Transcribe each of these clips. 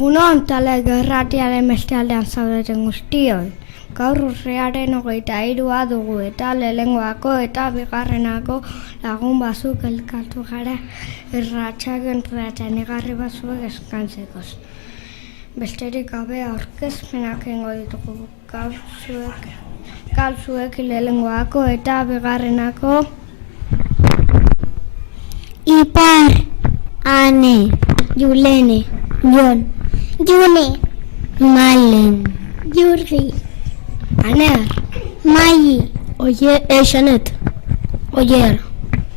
Egunon, tale gerratiaren beste aldean zaudeten guztioi. Gaur urriaren 23 dugu eta lehengoako eta bigarrenako lagun batzuk elkartu gara irratsaioan egarri batzuek eskantzeko. Besterik gabe aurkezpenak egingo ditugu gaur zuek lehengoako eta bigarrenako. Ipar, Ane, Julene, Jon, June, Malen, Jurgi, Aner, Mayi, Janet, Oyer,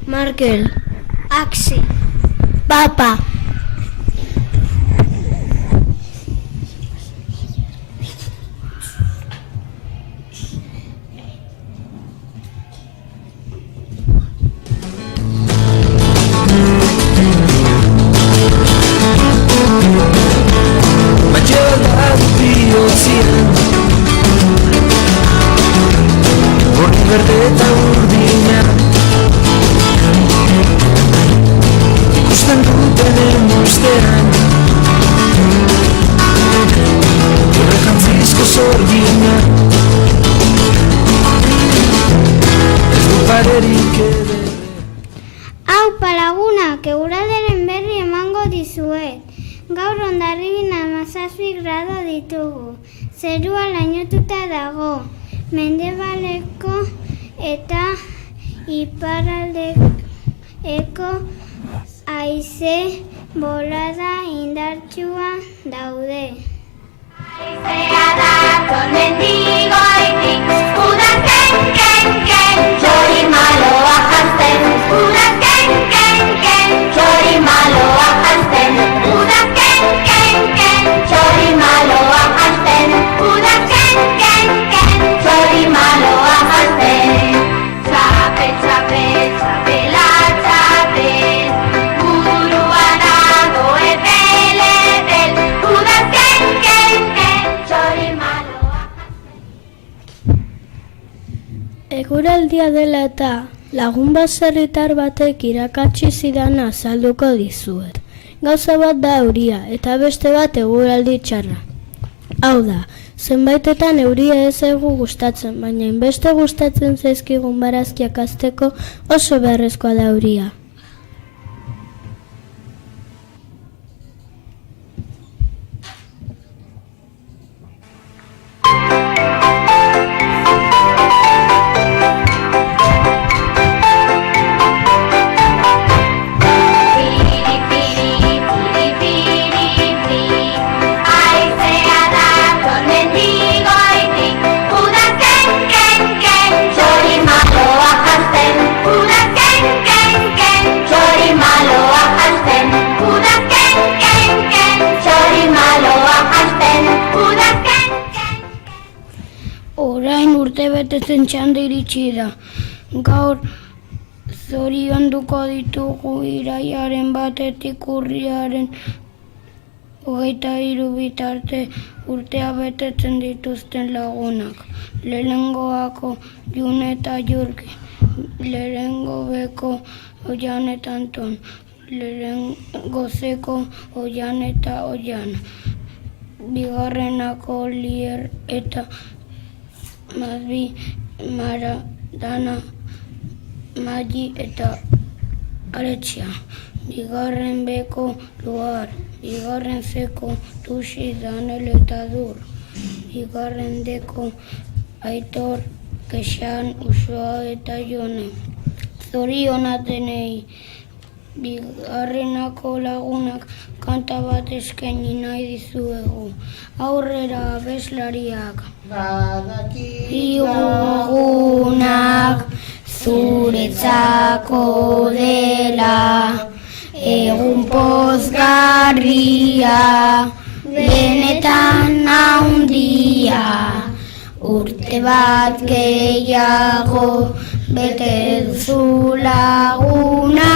Markel, Axi, Papa. Berdeta urdina ikusten dutenen ustean gure jantzizko zorgina ez du parerik ere. Hau palagunak euralderen berri emango dizuet. Gaur Hondarribin 17 grado ditugu. Zerua lainotuta dago. Mendebaleko eta iparraldeko haize bolada indartsua daude. Haizea dator mendigoitik, udan ken, txori maloa janzten. Udan ken, txori maloa janzten. Udan ken, txori maloa janzten. Udan ken, txori maloa janzten. Txapela, burua dago ebel. Udan ken, txori maloa janzten. Eguraldia dela eta lagun baserritar batek irakatsi zidana azalduko dizuet. Gauza bat da euria eta beste bat eguraldi txarra. Hau da, zenbaitetan euria ez zaigu gustatzen, baina inbeste gustatzen zaizkigun barazkiak hazteko oso beharrezkoa da euria. Orain urtebetetzen txanda iritsi da. Gaur zorionduko ditugu iraiaren batetik urriaren 23 bitarte urtea betetzen dituzten lagunak. Lehengoako June eta Jurgi, lehengo beko Oian eta Anton, lehengo zeko Oian eta Oiana, bigarrenako Lier eta Mazbi, Mara, Dana, Magi eta Aretxia, bigarren beko Luar, bigarren zeko Tuxi, Danel eta Dur, bigarren deko Aitor, Kexan, Usoa eta Jone. Zorionak denei, bigarrenako lagunak kanta bat eskaini nahi dizuegu. Aurrera abeslariak. Egunak zuretzako dela, egun pozgarria, benetan handia. Urte bat gehiago bete duzu laguna,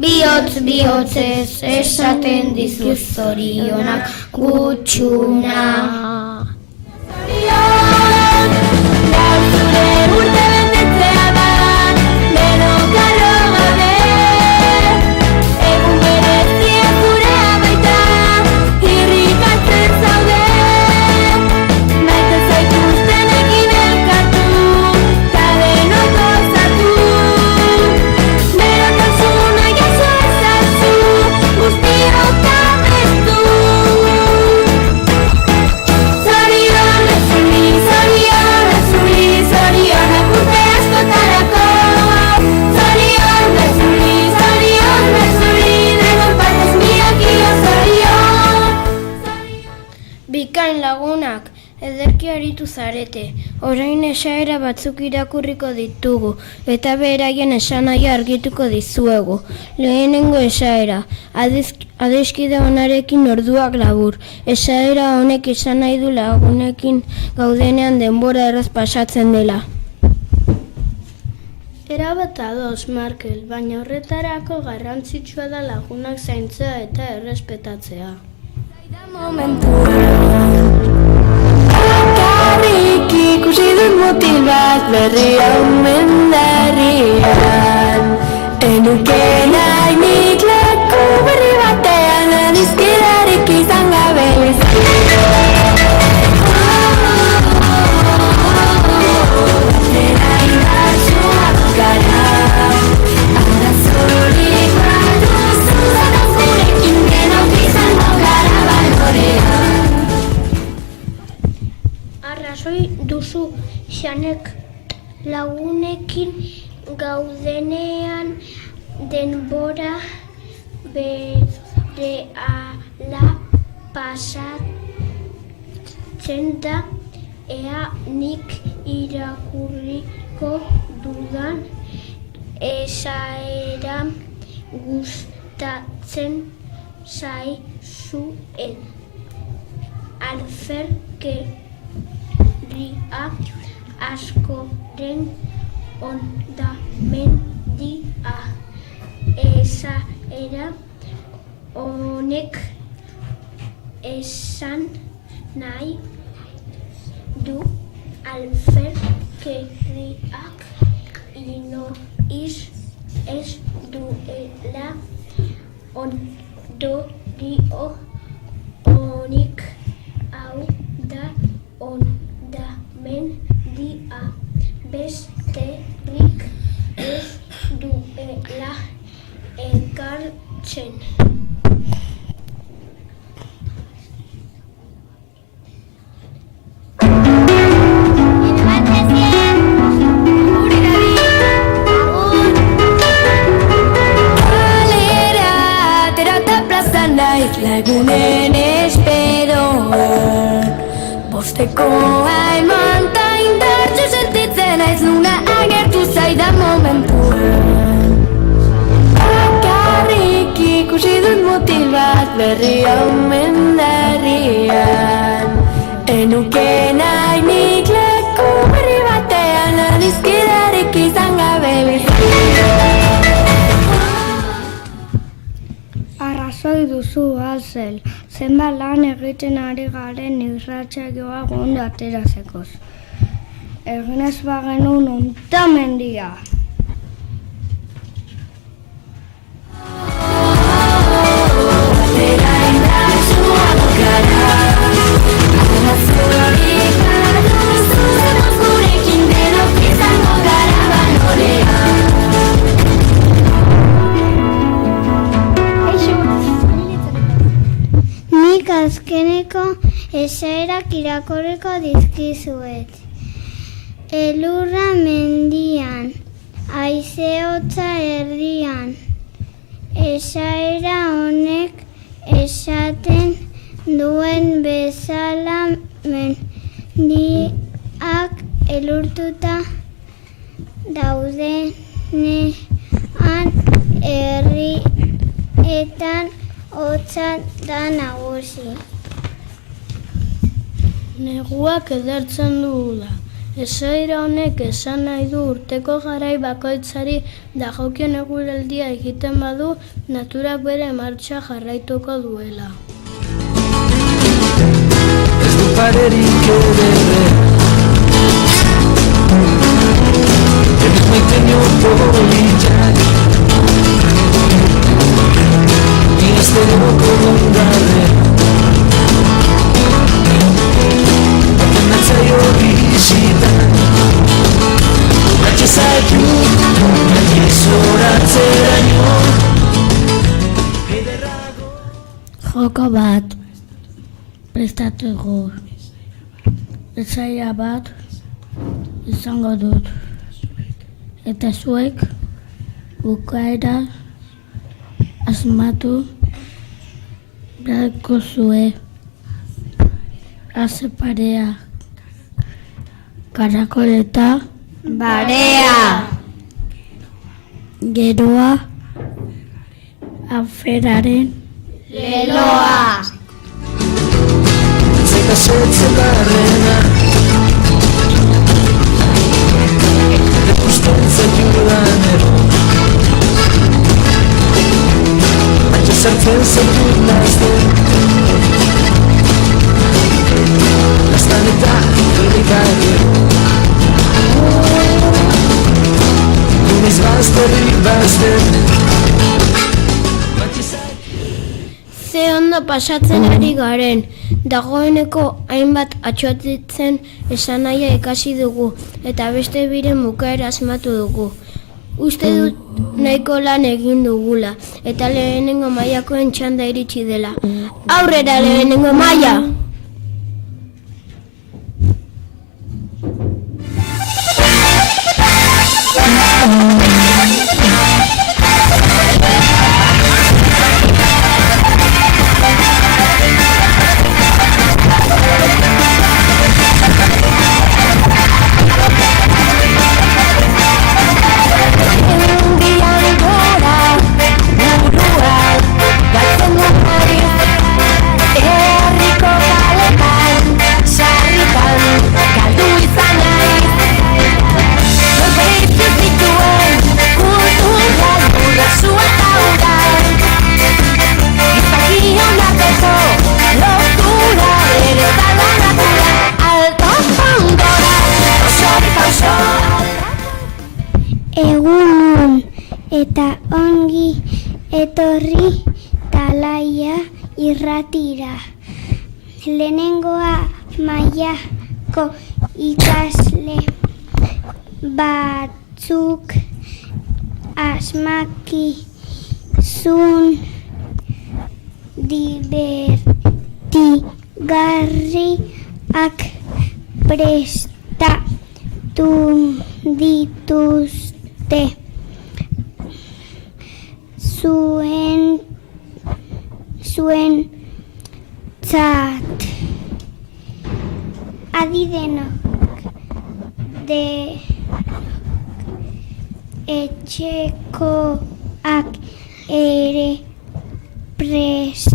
bihotz esaten dizu zorionak gutxuna. Egun berezia zure baita, irrikaz Apain lagunak, ederki aritu zarete. Orain esaera batzuk irakurriko ditugu, eta beraien esanahia argituko dizuegu. Lehenengo esaera, adiskide honarekin orduak labur. Esaera honek esan nahi du lagunekin gaudenean denbora erraz pasatzen dela. Erabat ados, Markel, baina horretarako garrantzitsua da lagunak zaintzea eta errespetatzea. Bakarrik ikusi dut mutil bat berria omendarrian. Enuke nahi nik leku berri batean adizkidarik izan gabe. Zera indartsuak gara, arazorik baduzu zatoz gurekin denok izango gara balorean. Arrazoi duzu, Xanek, lagunekin gaudenean denbora berehala pasatzen da, ea nik irakurriko dudan esaera gustatzen zaizuen. Alferkeria askoren ondamendia. Esaera honek esan nahi du alferkeriak inoiz ez duela ondorio onik. Hau da ondamendia, besterik ez duela ekartzen. Lagunen esperoan bosteko aimanta indartxo sentitzen naiz luna agertu zaidan momentuan. Bakarrik ikusi dut mutil bat berria omendarrian. Enuke nahi nik leku berri batean adizkidarik izan gabe. Arrazoi duzu, Hazel, zenbat lan egiten ari garen irratsaioa ondo aterazekoz. Egin ez bagenuen ondamendia. Nik azkeneko esaerak irakurriko dizkizuet. Elurra mendian, haize hotza herrian. Esaera honek esaten duen bezala mendiak elurtuta daudenean herrietan hotza da nagusi. Neguak edertzen du da. Esaera honek esan nahi du urteko garai bakoitzari dagokion eguraldia egiten badu, naturak bere martxa jarraituko duela. Ez du parerik ederre Enik maiteño politak Iaztenoko ondarre Baten natzaio bizitan Atxe zaitu Nahi zoratzeraino Joko bat prestatuko. Esaia bat izango dut. Eta zuek bukaera asmatu beharko zue. Aze parea. Karakoleta. Barea. Geroa. Aferaren. Leloa. Zeta sortzen barrena Ikusten zaitudan ero Antxe sartzen zaitut nazten Laztan eta herrikari Duniz bazterrik bazten Ze ondo pasatzen ari garen, dagoeneko hainbat atxotitzen esanahia ikasi dugu eta beste biren bukaera asmatu dugu. Uste dut nahiko lan egin dugula eta lehenengo mailakoen txanda iritsi dela. Aurrera lehenengo maila! Egunon eta ongi etorri talaia irratira. Lehenengoa mailako ikasle batzuk asmakizun divertigarriak prestatu dituzte. Zuentzat adi denok etxekoak ere prest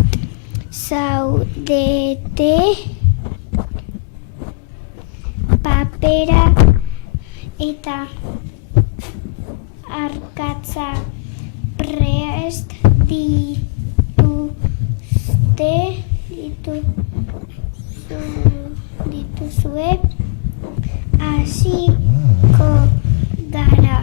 zaudete. Papera eta arkatza prest dituzue hasiko gara.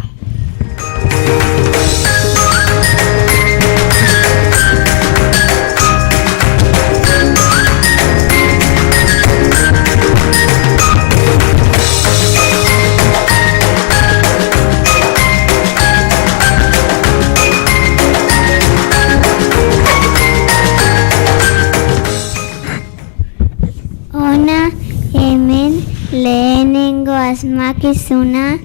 Asmakizuna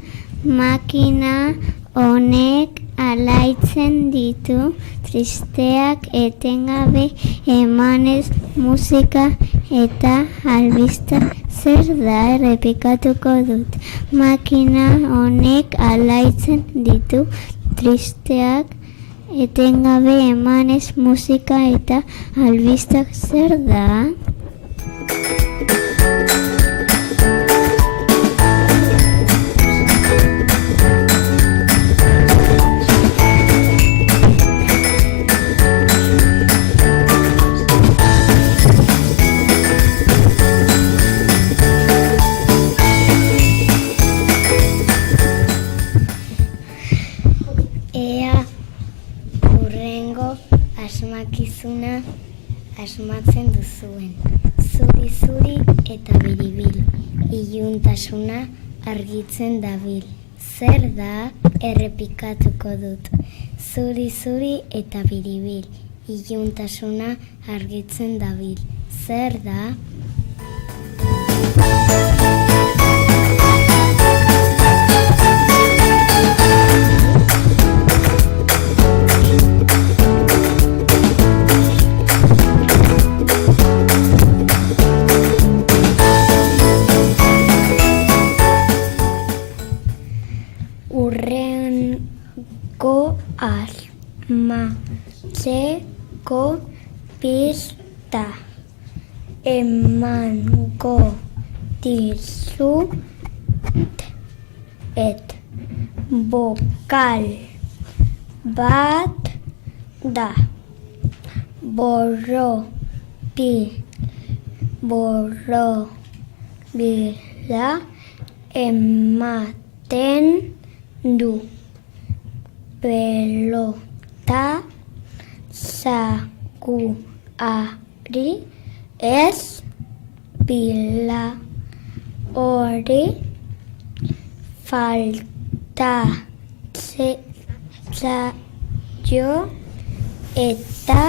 makina honek alaitzen ditu tristeak etengabe emanez musika eta albista. Zer da errepikatuko dut. Makina honek alaitzen ditu tristeak etengabe emanez musika eta albista. Zer da? Asmakizuna asmatzen duzuen. Zuri eta biribil, iluntasuna argitzen dabil. Zer da errepikatuko dut. Zuri eta biribil, iluntasuna argitzen dabil. Zer da? Emateko pista emango dizut bokal bat da. Borobila ematen du. Pelota zakuari ez bila hori faltatzaio eta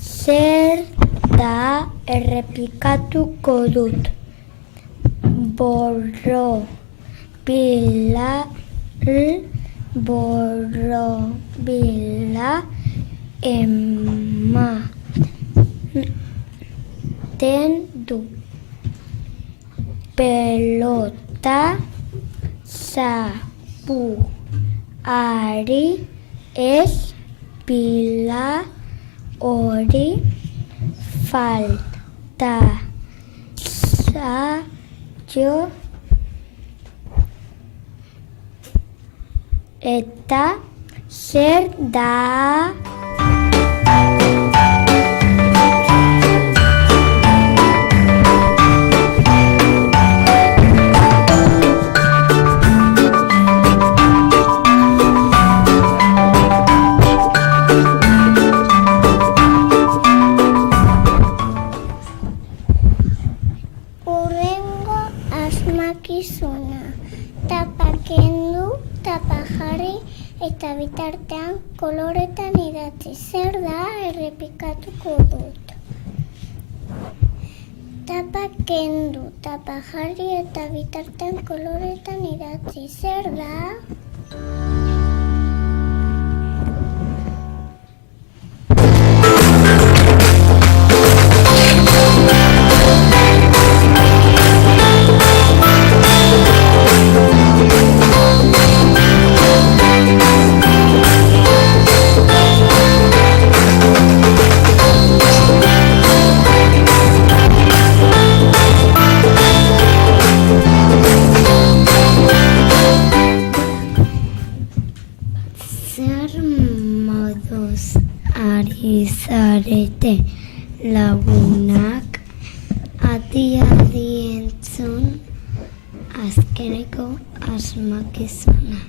zer da errepikatuko dut. Borobila ematen du. Pelota zakuari ez bila hori faltatzaio eta zer da Urrengo asmakizuna. Tapa kendu, tapa jarri eta bitartean koloretan idatzi. Zer da errepikatuko dut. Tapa kendu, tapa jarri eta bitartean koloretan idatzi. Zer da? Zer moduz ari zarete lagunak adi entzun azkeneko asmakizuna.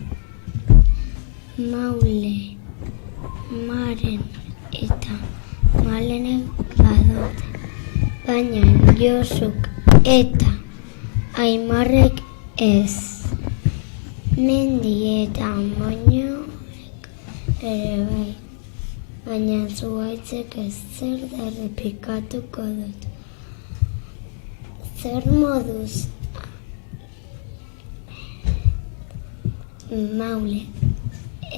Maule, Maren eta Malenek badute, baina Josuk eta Aimarrek ez. Mendi eta Moñoek ere bai, baina Zuhaitzek ez. Zer da errepikatuko dut. Zer moduz Maule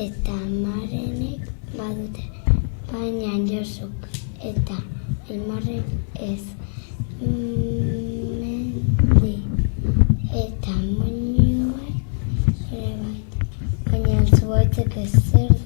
eta Marenek badute, baina Josuk eta Aimarrek ez. Mendi eta Moñoek ere bai, baina Zuhaitzek ez. Zer da?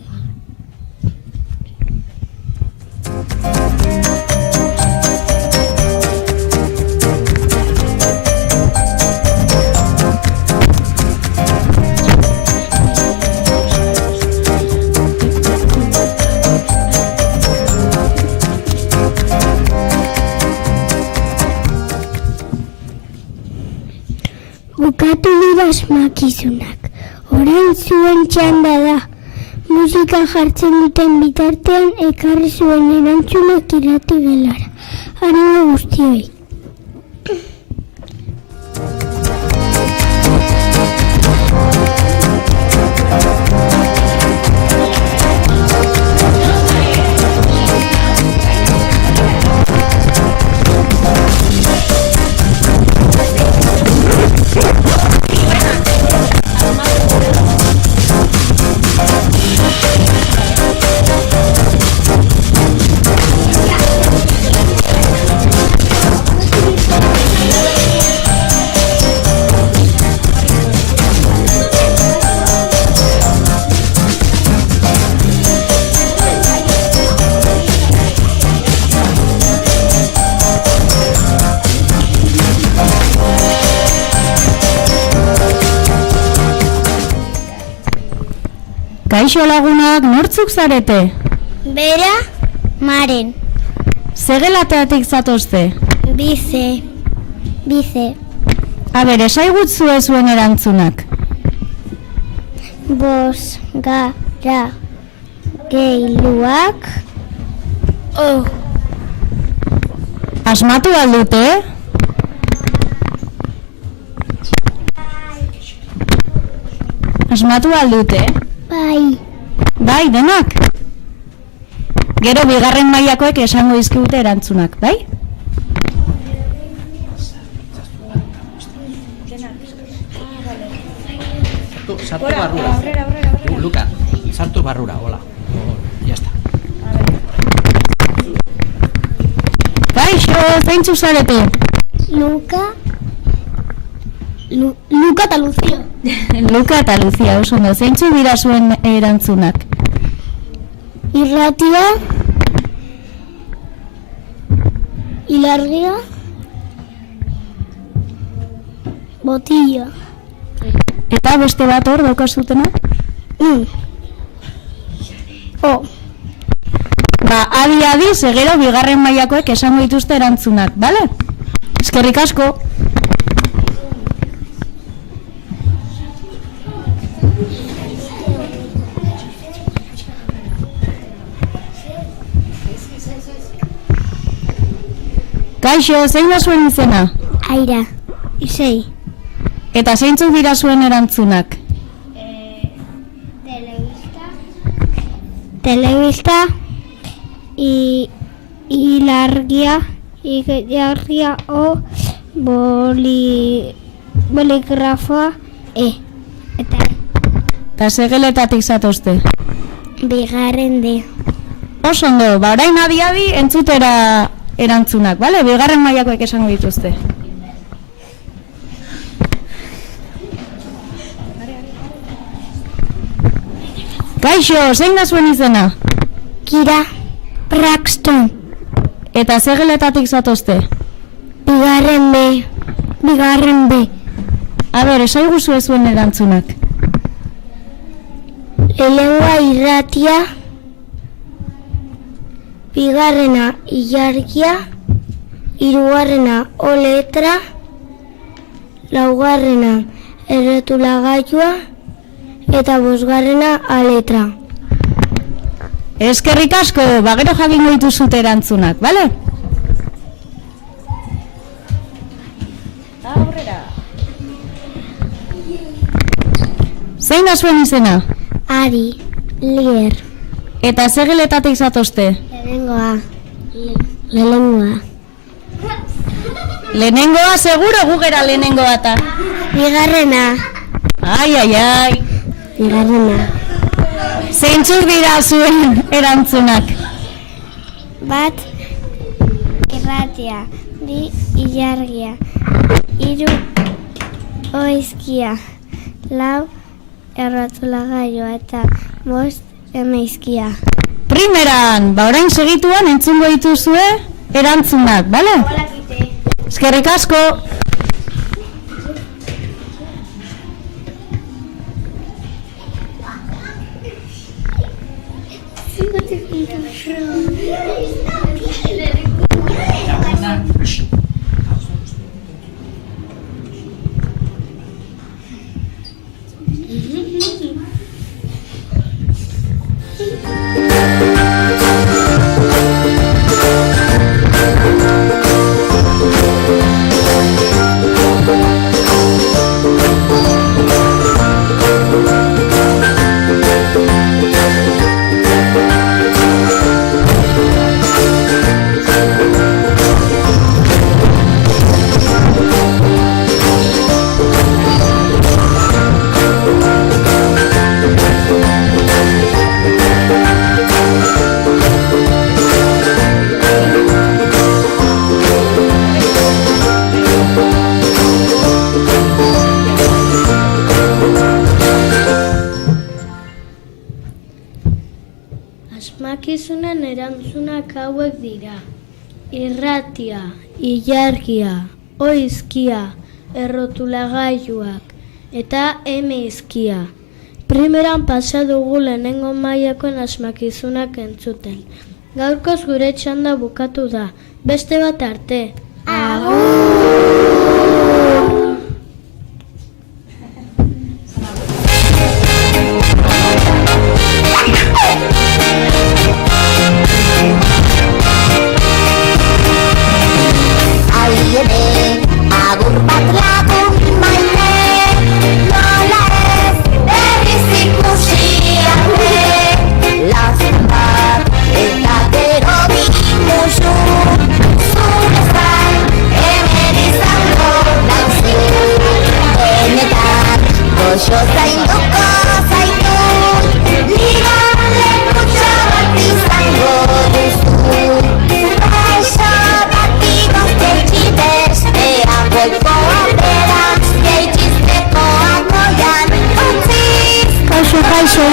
Bukatu dira asmakizunak. Orain zuen txanda da. Musika jartzen duten bitartean ekarri zuen erantzunak irrati gelara. Animo guztioi. Kaixo lagunak, nortzuk zarete? Bera, Maren. Zegelateatik zatozte? Bize. Aber, esaigutzue zuen erantzunak. Bos, gara, geiluak. Asmatu aldute? Asmatu aldute? Bai, denak? Gero bigarren mailakoek esango dizkigute erantzunak, bai? Sartu barrura. Luka, sartu barrura, hola. Ya está. Kaixo, zeintzu zarete? Luka eta Lucia. Luka eta Lucia, oso ondo, zeintzu dira zuen erantzunak? Irratia, ilargia, botilla. Eta beste bat hor daukazutena? Ba, adi, segero bigarren mailakoek esango dituzte erantzunak, bale? Eskerrik asko! Kaixo, zein da zuen izena? Aira, Isei. Eta zeintzuk dira zuen erantzunak? Telebista, ilargia, o boligrafoa, Eta zegeletatik zatozte? bigarren de. Oso ondo, ba orain adi entzutera erantzunak, bale? Bigarren mailakoek esango dituzte. Kaixo, zein da zuen izena? Kira, Braxton, Eta zegeletatik zatozte? bigarren B. Aber, esaiguzu zuen erantzunak. Lehengoa irratia, bigarrena ilargia, hirugarrena o letra, laugarrena erretulagailua eta bosgarrena a letra. Eskerrik asko, bagero jakingo dituzute erantzunak, bale? Aurrera. Zein da zuen izena? Ari, Lier, Eta zegeletatik zatozte? lehengoa. Lehenengoa, seguro gugera lehenengoa eta. Bigarrena, Ai. bigarrena. Zeintzuk dira zuen erantzunak? Bat, irratia, bi, ilargia, hiru, oizkia, lau, erratulagailua eta bost, emeizkia. Primeran, ba orain segituan entzungo dituzue erantzunak, bale? Eskerrik asko! Asmakizunen erantzunak hauek dira. Irratia, ilargia, oizkia, errotulagailuak eta emeizkia. Primeran pasa dugu lehenengo mailakoen asmakizunak entzuten. Gaurkoz gure txanda bukatu da. Beste bat arte. Agur bat lagun maite, nola ez berriz ikusi arte. Lazen bat eta gero bi musu, zure zain hemen izango nauzu. Benetan goxo zainduko zaitu, nigan lekutxo bat izango duzu. Gaixo bati goztetxi bestean, golkoa beraz, gehitzizteko agoian utziz. Kaixo.